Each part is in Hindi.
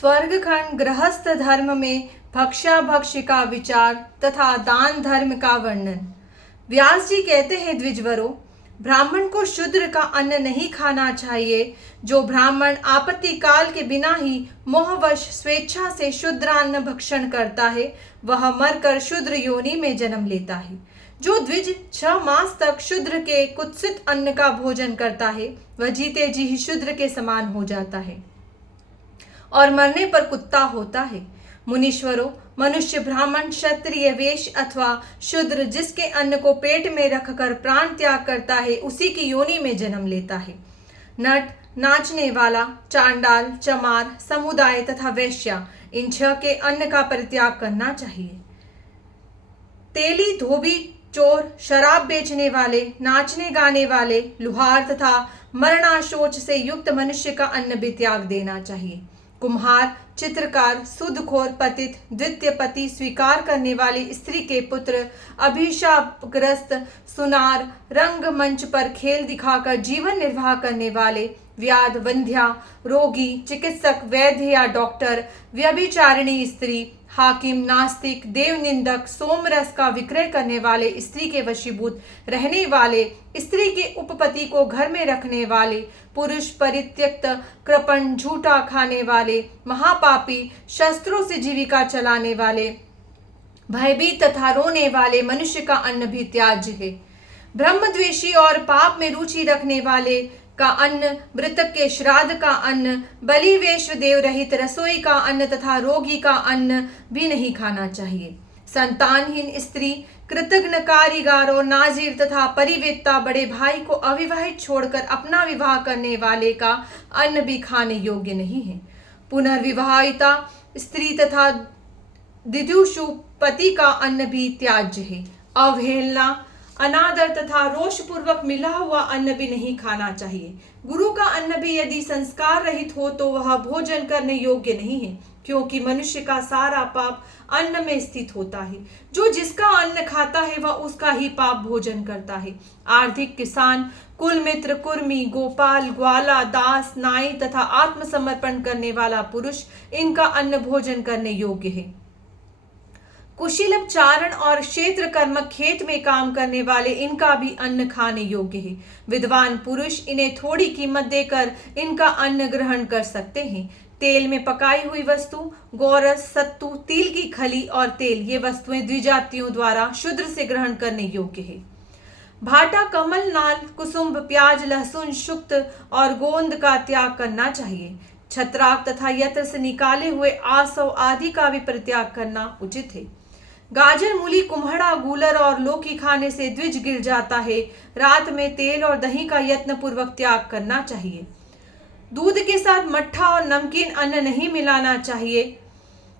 स्वर्गखंड गृहस्थ धर्म में भक्ष्याभक्ष्य का विचार तथा दान धर्म का वर्णन। व्यास जी कहते हैं, द्विजवरों, ब्राह्मण को शूद्र का अन्न नहीं खाना चाहिए। जो ब्राह्मण आपत्ति काल के बिना ही मोहवश स्वेच्छा से शूद्रान्न भक्षण करता है, वह मरकर शूद्र योनि में जन्म लेता है। जो द्विज 6 मास तक शूद्र के कुत्सित अन्न का भोजन करता है, वह जीते जी ही शूद्र के समान हो जाता है और मरने पर कुत्ता होता है। मुनीश्वरों, मनुष्य, ब्राह्मण, क्षत्रिय, वैश्य अथवा शूद्र जिसके अन्न को पेट में रखकर प्राण त्याग करता है, उसी की योनि में जन्म लेता है। नट, नाचने वाला, चांडाल, चमार, समुदाय तथा वैश्या, इन 6 के अन्न का परित्याग करना चाहिए। तेली, धोबी, चोर, शराब बेचने वाले, नाचने गाने वाले, लुहार तथा मरणाशोच से युक्त मनुष्य का अन्न भी त्याग देना चाहिए। कुम्हार, चित्रकार, सूदखोर, पतित, द्वितीय पति स्वीकार करने वाली स्त्री के पुत्र, अभिशापग्रस्त, सुनार, रंगमंच पर खेल दिखाकर जीवन निर्वाह करने वाले, व्याध, वंध्या, रोगी, चिकित्सक, वैद्य या डॉक्टर, व्यभिचारिणी स्त्री, हाकिम, नास्तिक, देवनिंदक, सोमरस का विक्रय करने वाले, स्त्री के वशीभूत रहने वाले, स्त्री के उपपति को घर में रखने वाले, पुरुष, परित्यक्त, कृपण, झूठा खाने वाले, महापापी, शस्त्रों से जीविका चलाने वाले, भयभीत तथा रोने वाले मनुष्य का अन्न भी त्याज्य है। ब्रह्मद्वेषी और पाप में रुचि रखने वाले का अन्न, मृतक के श्राद्ध का अन्न, बलि वैश्व देव रहित रसोई का अन्न तथा रोगी का अन्न भी नहीं खाना चाहिए। संतानहीन स्त्री, कृतघ्न कारीगरों, नाजीर तथा परिवेत्ता बड़े भाई को अविवाहित छोड़कर अपना विवाह करने वाले का अन्न भी खाने योग्य नहीं है। पुनर्विवाहिता स्त्री तथा दिदुषु पति का अन्न भी त्याज्य है। अवहेलना, अनादर तथा रोषपूर्वक मिला हुआ अन्न भी नहीं खाना चाहिए। गुरु का अन्न भी यदि संस्कार रहित हो तो वह भोजन करने योग्य नहीं है, क्योंकि मनुष्य का सारा पाप अन्न में स्थित होता है। जो जिसका अन्न खाता है वह उसका ही पाप भोजन करता है। आर्थिक, किसान, कुल मित्र, कुर्मी, गोपाल, ग्वाला, दास, नाई तथा आत्मसमर्पण करने वाला पुरुष, इनका अन्न भोजन करने योग्य है। कुशीलव, चारण और क्षेत्र कर्मक, खेत में काम करने वाले, इनका भी अन्न खाने योग्य है। विद्वान पुरुष इन्हें थोड़ी कीमत देकर इनका अन्न ग्रहण कर सकते हैं। तेल में पकाई हुई वस्तु, गोरस, सत्तू, तिल की खली और तेल, ये वस्तुएं द्विजातियों द्वारा शूद्र से ग्रहण करने योग्य है। भाटा, कमल, नाल, कुसुम्भ, प्याज, लहसुन, शुक्त और गोंद का त्याग करना चाहिए। छत्राक तथा यत्र से निकाले हुए आसव आदि का भी परित्याग करना उचित है। गाजर, मूली, कुम्हड़ा, गूलर और लौकी खाने से द्विज गिर जाता है। रात में तेल और दही का यत्न पूर्वक त्याग करना चाहिए। दूध के साथ मट्ठा और नमकीन अन्न नहीं मिलाना चाहिए।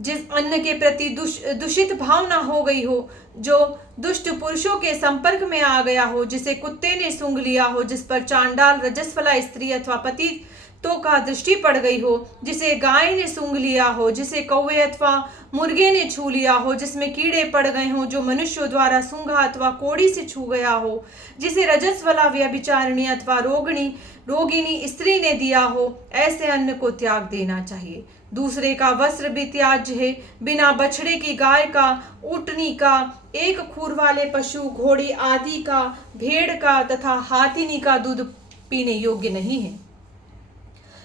जिस अन्न के प्रति दूषित भावना हो गई हो, जो दुष्ट पुरुषों के संपर्क में आ गया हो, जिसे कुत्ते ने सूंघ लिया हो, जिस पर चांडाल, रजस्वला स्त्री अथवा पति तो का दृष्टि पड़ गई हो, जिसे गाय ने सूंघ लिया हो, जिसे कौवे अथवा मुर्गे ने छू लिया हो, जिसमें कीड़े पड़ गए हो, जो मनुष्यों द्वारा सूंघा अथवा कोड़ी से छू गया हो, जिसे रजस्वला, व्यभिचारिणी अथवा रोगिणी स्त्री ने दिया हो, ऐसे अन्न को त्याग देना चाहिए। दूसरे का वस्त्र भी त्याज्य है। बिना बछड़े की गाय का, ऊँटनी का, एक खूर वाले पशु, घोड़ी आदि का, भेड़ का तथा हाथिनी का दूध पीने योग्य नहीं है।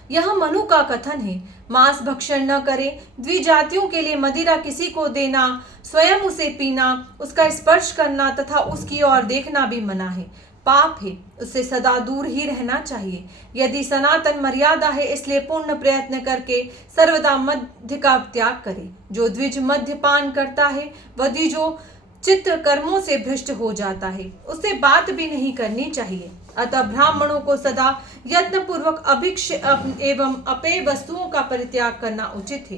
यह मनु का कथन है। मांस भक्षण न करें। द्विजातियों के लिए मदिरा किसी को देना, स्वयं उसे पीना, उसका स्पर्श करना तथा उसकी ओर देखना भी मना है, पाप है। उससे सदा दूर ही रहना चाहिए। यदि सनातन मर्यादा है, इसलिए पूर्ण प्रयत्न करके सर्वदा मध्य का त्याग करे। जो द्विज मद्यपान करता है, वह द्विजो चित्त कर्मों से भ्रष्ट हो जाता है, उससे बात भी नहीं करनी चाहिए। अतः ब्राह्मणों को सदा यत्न पूर्वक अभिक्ष एवं अपेय वस्तुओं का परित्याग करना उचित है।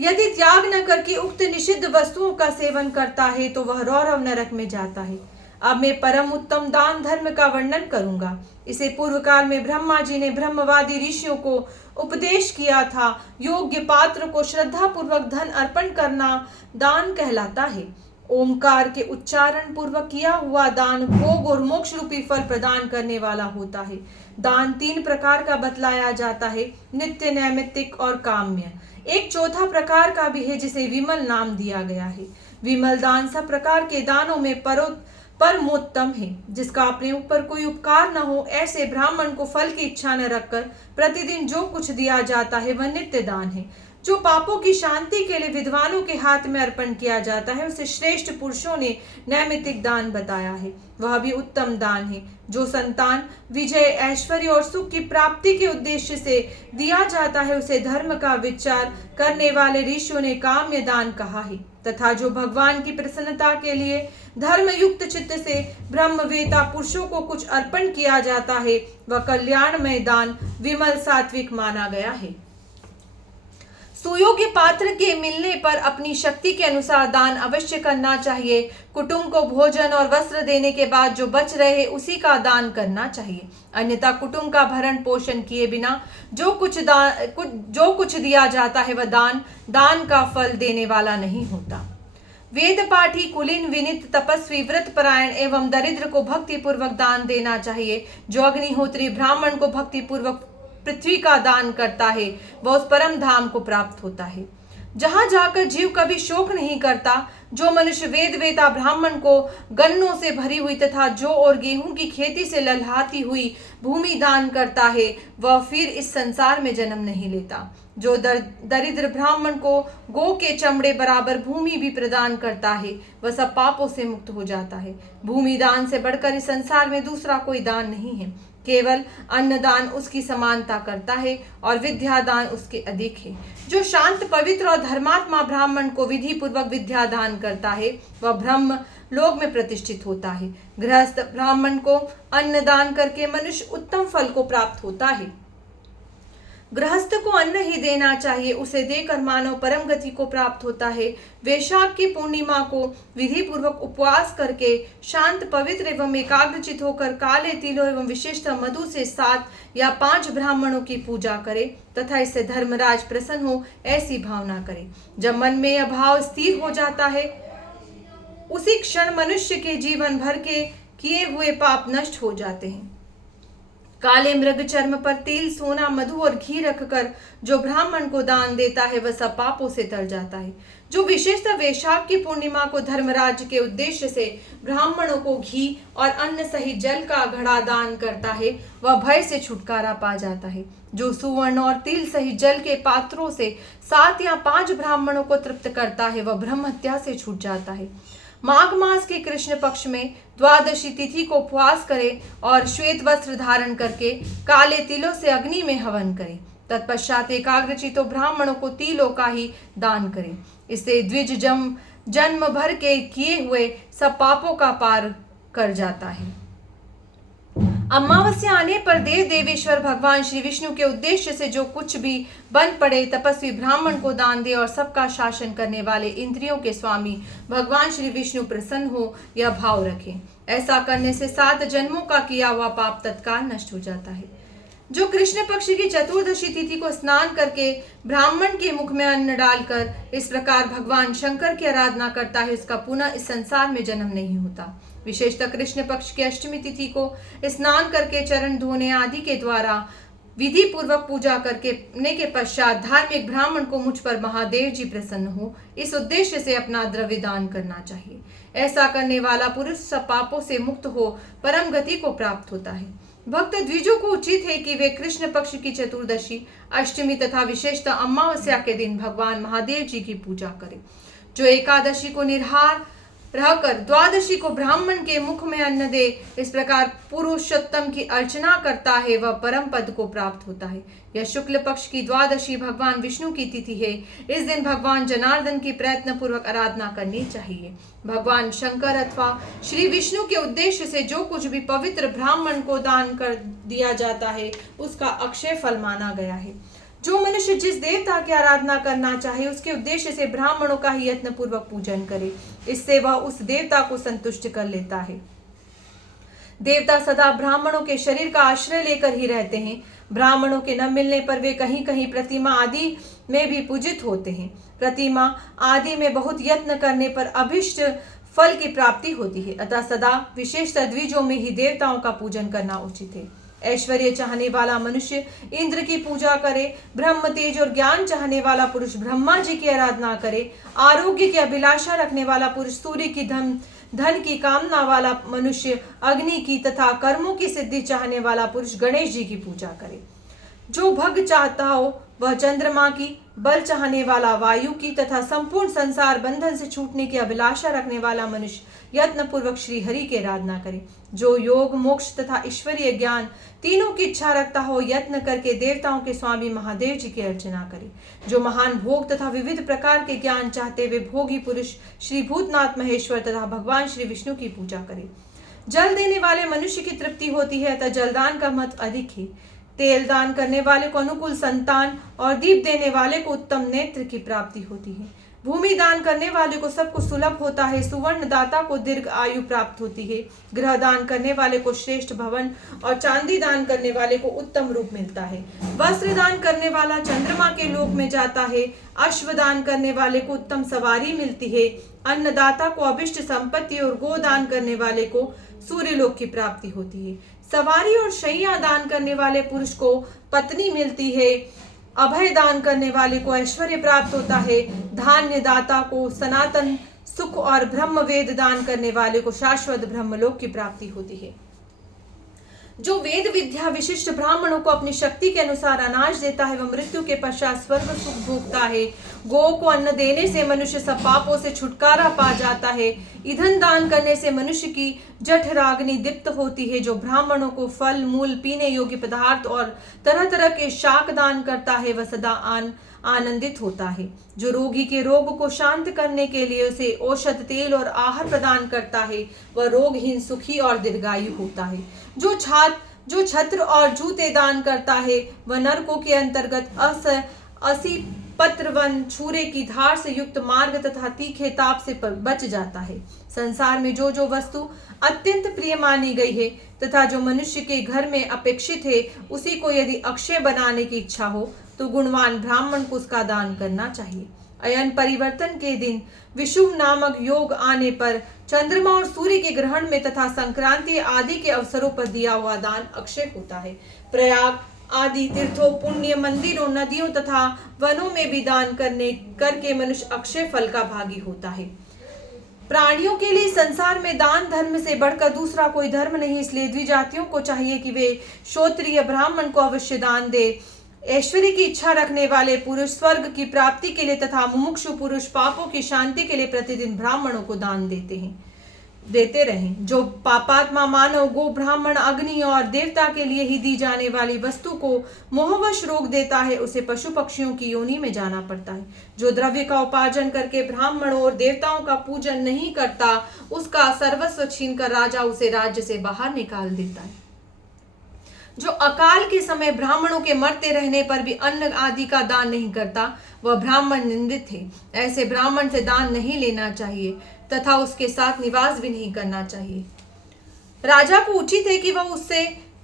यदि त्याग न करके उक्त निषिद्ध वस्तुओं का सेवन करता है तो वह रौरव नरक में जाता है। अब मैं परम उत्तम दान धर्म का वर्णन करूंगा। इसे पूर्व काल में ब्रह्मा जी ने ब्रह्मवादी ऋषियों को उपदेश किया था। योग्य पात्र को श्रद्धा पूर्वक धन अर्पण करना दान कहलाता है। ओमकार के उच्चारण पूर्वक किया हुआ दान भोग और मोक्ष रूपी फल प्रदान करने वाला होता है। दान 3 प्रकार का बतलाया जाता है, नित्य, नैमित्तिक और काम्य। एक चौथा प्रकार का भी है जिसे विमल नाम दिया गया है। विमल दान सब प्रकार के दानों में परमोत्तम है, जिसका अपने ऊपर कोई उपकार न हो। ऐसे ब्राह्मण को फल की इच्छा न रखकर प्रतिदिन जो कुछ दिया जाता है वह नित्य दान है। जो पापों की शांति के लिए विद्वानों के हाथ में अर्पण किया जाता है उसे श्रेष्ठ पुरुषों ने नैमित्तिक दान बताया है, वह भी उत्तम दान है। जो संतान, विजय, ऐश्वर्य और सुख की प्राप्ति के उद्देश्य से दिया जाता है उसे धर्म का विचार करने वाले ऋषियों ने काम्य दान कहा है। तथा जो भगवान की प्रसन्नता के लिए धर्म युक्त चित्त से ब्रह्मवेता पुरुषों को कुछ अर्पण किया जाता है वह कल्याणमय दान विमल सात्विक माना गया है। सुयोग्य पात्र के मिलने पर अपनी शक्ति के अनुसार दान अवश्य करना चाहिए। कुटुंब को भोजन और वस्त्र देने के बाद जो बच रहे उसी का दान करना चाहिए, अन्यथा कुटुंब का भरण पोषण किए बिना जो कुछ दिया जाता है वह दान का फल देने वाला नहीं होता। वेद पाठी, कुलीन, विनित, तपस्वी, व्रत परायण एवं दरिद्र को भक्ति पूर्वक दान देना चाहिए। जो अग्निहोत्री ब्राह्मण को भक्ति पूर्वक पृथ्वी का दान करता है वह उस परम धाम को प्राप्त होता है जहां जाकर जीव कभी शोक नहीं करता। जो मनुष्य वेद वेता ब्राह्मण को गन्नों से भरी हुई तथा जौ और गेहूं की खेती से ललहाती हुई भूमि दान करता है वह फिर इस संसार में जन्म नहीं लेता। जो दरिद्र ब्राह्मण को गौ के चमड़े बराबर भूमि भी प्रदान करता है वह सब पापों से मुक्त हो जाता है। भूमि दान से बढ़कर इस संसार में दूसरा कोई दान नहीं है। केवल अन्नदान उसकी समानता करता है और विद्यादान उसके अधिक है। जो शांत, पवित्र और धर्मात्मा ब्राह्मण को विधि पूर्वक विद्या दान करता है वह ब्रह्म लोक में प्रतिष्ठित होता है। गृहस्थ ब्राह्मण को अन्नदान करके मनुष्य उत्तम फल को प्राप्त होता है। गृहस्थ को अन्न ही देना चाहिए, उसे देकर मानव परम गति को प्राप्त होता है। वैशाख की पूर्णिमा को विधि पूर्वक उपवास करके शांत, पवित्र एवं एकाग्रचित होकर काले तिलों एवं विशेषतः मधु से 7 या 5 ब्राह्मणों की पूजा करे तथा इससे धर्मराज प्रसन्न हो ऐसी भावना करे। जब मन में यह भाव स्थिर हो जाता है उसी क्षण मनुष्य के जीवन भर के किए हुए पाप नष्ट हो जाते हैं। काले मृग चर्म पर तिल, सोना, मधु और घी रखकर जो ब्राह्मण को दान देता है वह सब पापों से तर जाता है। जो विशेषतः वैशाख की पूर्णिमा को धर्मराज के उद्देश्य से ब्राह्मणों को घी और अन्न सहित जल का घड़ा दान करता है वह भय से छुटकारा पा जाता है। जो सुवर्ण और तिल सहित जल के पात्रों से 7 या 5 ब्राह्मणों को तृप्त करता है वह ब्रह्म हत्या से छूट जाता है। माघ मास के कृष्ण पक्ष में द्वादशी तिथि को उपवास करे और श्वेत वस्त्र धारण करके काले तिलों से अग्नि में हवन करे। तत्पश्चात एकाग्रचितो ब्राह्मणों को तिलों का ही दान करे। इससे द्विज जन्म भर के किए हुए सब पापों का पार कर जाता है। अमावस्या आने पर देव देवेश्वर भगवान श्री विष्णु के उद्देश्य से जो कुछ भी बन पड़े तपस्वी ब्राह्मण को दान दे और सबका शासन करने वाले इंद्रियों के स्वामी भगवान श्री विष्णु प्रसन्न हो यह भाव रखें। ऐसा करने से 7 जन्मों का किया हुआ पाप तत्काल नष्ट हो जाता है। जो कृष्ण पक्ष की चतुर्दशी तिथि को स्नान करके ब्राह्मण के मुख में अन्न डालकर इस प्रकार भगवान शंकर की आराधना करता है उसका पुनः इस संसार में जन्म नहीं होता। विशेषतः कृष्ण पक्ष की अष्टमी तिथि को स्नान करके चरण धोने आदि के द्वारा विधि पूर्वक पूजा करने के पश्चात धार्मिक ब्राह्मण को मुझ पर महादेव जी प्रसन्न हो इस उद्देश्य से अपना द्रव्य दान करना चाहिए। ऐसा करने वाला पुरुष सब पापों से मुक्त हो परम गति को प्राप्त होता है। भक्त द्विजों को उचित है कि वे कृष्ण पक्ष की चतुर्दशी, अष्टमी तथा विशेषतः अमावस्या के दिन भगवान महादेव जी की पूजा करें। जो एकादशी को निराहार रहकर द्वादशी को ब्राह्मण के मुख में अन्न दे इस प्रकार पुरुषोत्तम की अर्चना करता है वह परम पद को प्राप्त होता है। यह शुक्ल पक्ष की द्वादशी भगवान विष्णु की तिथि है। इस दिन भगवान जनार्दन की प्रयत्न पूर्वक आराधना करनी चाहिए। भगवान शंकर अथवा श्री विष्णु के उद्देश्य से जो कुछ भी पवित्र ब्राह्मण को दान कर दिया जाता है उसका अक्षय फल माना गया है। जो मनुष्य जिस देवता की आराधना करना चाहे उसके उद्देश्य से ब्राह्मणों का ही यत्न पूर्वक पूजन करे, इससे वह उस देवता को संतुष्ट कर लेता है। देवता सदा ब्राह्मणों के शरीर का आश्रय लेकर ही रहते हैं। ब्राह्मणों के न मिलने पर वे कहीं कहीं प्रतिमा आदि में भी पूजित होते हैं। प्रतिमा आदि में बहुत यत्न करने पर अभिष्ट फल की प्राप्ति होती है। अतः सदा विशेषतः द्विजों में ही देवताओं का पूजन करना उचित है। ऐश्वर्य चाहने वाला मनुष्य इंद्र की पूजा करे, ब्रह्म तेज और ज्ञान चाहने वाला पुरुष ब्रह्मा जी की आराधना करे, आरोग्य की अभिलाषा रखने वाला पुरुष सूर्य की, धन की कामना वाला मनुष्य अग्नि की तथा कर्मों की सिद्धि चाहने वाला पुरुष गणेश जी की पूजा करे। जो भग चाहता हो वह चंद्रमा की, बल चाहने वाला वायु की तथा संपूर्ण संसार बंधन से छूटने की अभिलाषा रखने वाला मनुष्य यत्न पूर्वक श्री हरि की आराधना करे। जो योग मोक्ष तथा ईश्वरीय ज्ञान तीनों की इच्छा रखता हो यत्न करके देवताओं के स्वामी महादेव जी की अर्चना करे। जो महान भोग तथा विविध प्रकार के ज्ञान चाहते वे भोगी पुरुष श्री भूतनाथ महेश्वर तथा भगवान श्री विष्णु की पूजा करे। जल देने वाले मनुष्य की तृप्ति होती है अतः जलदान का महत्व अधिक है। तेल दान करने वाले को अनुकूल संतान और दीप देने वाले को उत्तम नेत्र की प्राप्ति होती है। भूमि दान करने वाले को सब कुछ सुलभ होता है। सुवर्ण दाता को दीर्घ आयु प्राप्त होती है। गृह दान करने वाले को श्रेष्ठ भवन और चांदी दान करने वाले को उत्तम रूप मिलता है। वस्त्र दान करने वाला चंद्रमा के लोक में जाता है। अश्व दान करने वाले को उत्तम सवारी मिलती है। अन्नदाता को अभिष्ट संपत्ति और गोदान करने वाले को सूर्य लोक की प्राप्ति होती है। सवारी और शैया दान करने वाले पुरुष को पत्नी मिलती है। अभय दान करने वाले को ऐश्वर्य प्राप्त होता है। धान्य दाता को सनातन सुख और ब्रह्म वेद दान करने वाले को शाश्वत ब्रह्मलोक की प्राप्ति होती है। जो वेद विद्या विशिष्ट ब्राह्मणों को अपनी शक्ति के अनुसार अनाज देता है वह मृत्यु के पश्चात स्वर्ग सुख भोगता है। गौ को अन्न देने से मनुष्य सब पापों से छुटकारा पा जाता है। ईंधन दान करने से मनुष्य की जठराग्नि दीप्त होती है। जो ब्राह्मणों को फल मूल पीने योग्य पदार्थ और तरह तरह के शाक दान करता है वह सदा आनंदित होता है। जो रोगी के रोग को शांत करने के लिए उसे औषध तेल और आहार प्रदान करता है वह रोगहीन सुखी और दीर्घायु होता है। जो छत्र और जूते दान करता है वह नरकों के अंतर्गत असी पत्र वन छुरे की धार से युक्त मार्ग तथा तीखे ताप से बच जाता है। संसार में जो जो वस्तु अत्यंत प्रिय मानी गई है तथा जो मनुष्य के घर में अपेक्षित है उसी को यदि अक्षय बनाने की इच्छा हो तो गुणवान ब्राह्मण को उसका दान करना चाहिए। अयन परिवर्तन के दिन विषुव नामक योग आने पर चंद्रमा और सूर्य के ग्रहण में तथा संक्रांति आदि के अवसरों पर दिया हुआ दान अक्षय होता है। प्रयाग आदि तीर्थों पुण्य मंदिरों नदियों तथा वनों में भी दान करके मनुष्य अक्षय फल का भागी होता है। प्राणियों के लिए संसार में दान धर्म से बढ़कर दूसरा कोई धर्म नहीं, इसलिए द्विजातियों को चाहिए कि वे क्षत्रिय ब्राह्मण को अवश्य दान दे। ऐश्वर्य की इच्छा रखने वाले पुरुष स्वर्ग की प्राप्ति के लिए तथा मुमुक्षु पुरुष पापों की शांति के लिए प्रतिदिन ब्राह्मणों को दान देते रहें। जो पापात्मा मानव गो ब्राह्मण अग्नि और देवता के लिए ही दी जाने वाली वस्तु को मोहवश रोक देता है उसे पशु पक्षियों की योनि में जाना पड़ता है। जो द्रव्य का उपार्जन करके ब्राह्मणों और देवताओं का पूजन नहीं करता उसका सर्वस्व छीनकर राजा उसे राज्य से बाहर निकाल देता है। जो अकाल के समय ब्राह्मणों के मरते रहने पर भी अन्न आदि का दान नहीं करता वह ब्राह्मण निंदित है। ऐसे ब्राह्मण से दान नहीं लेना चाहिए तथा उसके साथ निवास भी नहीं करना चाहिए। राजा को उचित है कि वह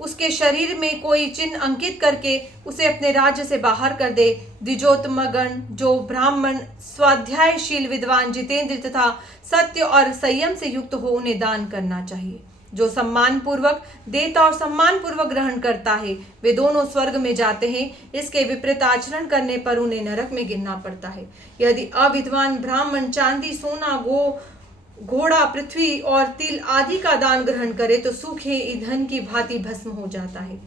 उसके शरीर में कोई चिन्ह अंकित करके उसे अपने राज्य से बाहर कर दे। द्विजोत्तमगण जो ब्राह्मण स्वाध्यायशील विद्वान जितेंद्र तथा सत्य और संयम से युक्त हो उन्हें दान करना चाहिए। जो सम्मान पूर्वक देता और सम्मान पूर्वक ग्रहण करता है वे दोनों स्वर्ग में जाते हैं। इसके विपरीत आचरण करने पर उन्हें नरक में गिरना पड़ता है। यदि अविद्वान ब्राह्मण चांदी सोना घोड़ा पृथ्वी और तिल आदि का दान ग्रहण करे तो सूखे ईंधन की भांति भस्म हो जाता है।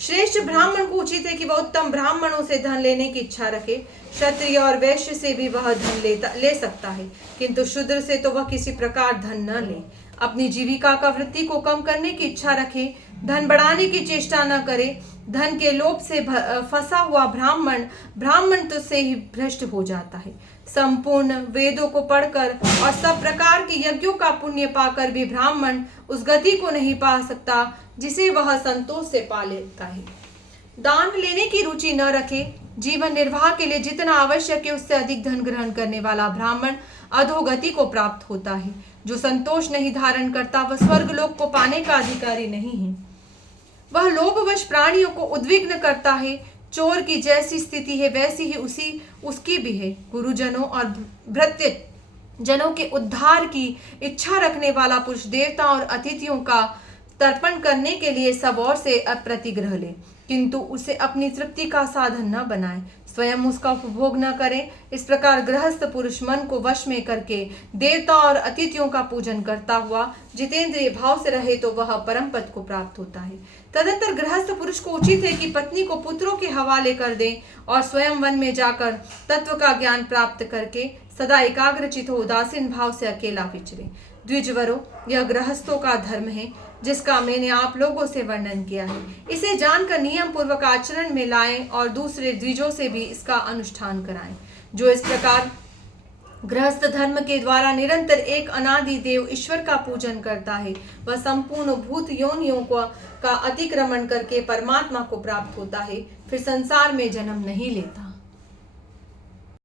श्रेष्ठ ब्राह्मण को उचित है कि वह उत्तम ब्राह्मणों से धन लेने की इच्छा रखे। क्षत्रिय और वैश्य से भी वह धन ले सकता है किंतु शूद्र से तो वह किसी प्रकार धन न ले। अपनी जीविका का वृत्ति को कम करने की इच्छा रखे, धन बढ़ाने की चेष्टा न करे। धन के लोभ से फंसा हुआ ब्राह्मण तो से ही भ्रष्ट हो जाता है। संपूर्ण वेदों को पढ़कर और सब प्रकार के यज्ञों का पुण्य पाकर भी ब्राह्मण उस गति को नहीं पा सकता जिसे वह संतोष से पा लेता है। दान लेने की रुचि न रखे। जीवन निर्वाह के लिए जितना आवश्यक है उससे अधिक धन ग्रहण करने वाला ब्राह्मण अधोगति को प्राप्त होता है। जो संतोष नहीं धारण करता वह स्वर्ग लोक को पाने का अधिकारी नहीं है। वह लोभवश प्राणियों को उद्विग्न करता है। चोर की जैसी स्थिति है वैसी ही उसकी भी है। गुरुजनों और भृत्य जनों के उद्धार की इच्छा रखने वाला पुरुष देवता और अतिथियों का तर्पण करने के लिए सब और से प्रतिग्रह ले, किंतु उसे अपनी तृप्ति का साधन न बनाए, स्वयं उसका उपभोग न करे। इस प्रकार गृहस्थ पुरुष मन को वश में करके देवता और अतिथियों का पूजन करता हुआ जितेंद्रिय भाव से रहे तो वह परम पद को प्राप्त होता है। तदंतर गृहस्थ पुरुष को उचित है कि पत्नी को पुत्रों के हवाले कर दे और स्वयं वन में जाकर तत्व का ज्ञान प्राप्त करके सदा एकाग्रचित हो उदासीन भाव से अकेला विचरे। द्विजवरों, यह गृहस्थों का धर्म है जिसका मैंने आप लोगों से वर्णन किया है। इसे जानकर नियम पूर्वक आचरण में लाएं और दूसरे द्विजों से भी इसका अनुष्ठान कराएं। जो इस प्रकार गृहस्थ धर्म के द्वारा निरंतर एक अनादि देव ईश्वर का पूजन करता है, वह संपूर्ण भूत योनियों का अतिक्रमण करके परमात्मा को प्राप्त होता है, फिर संसार में जन्म नहीं लेता।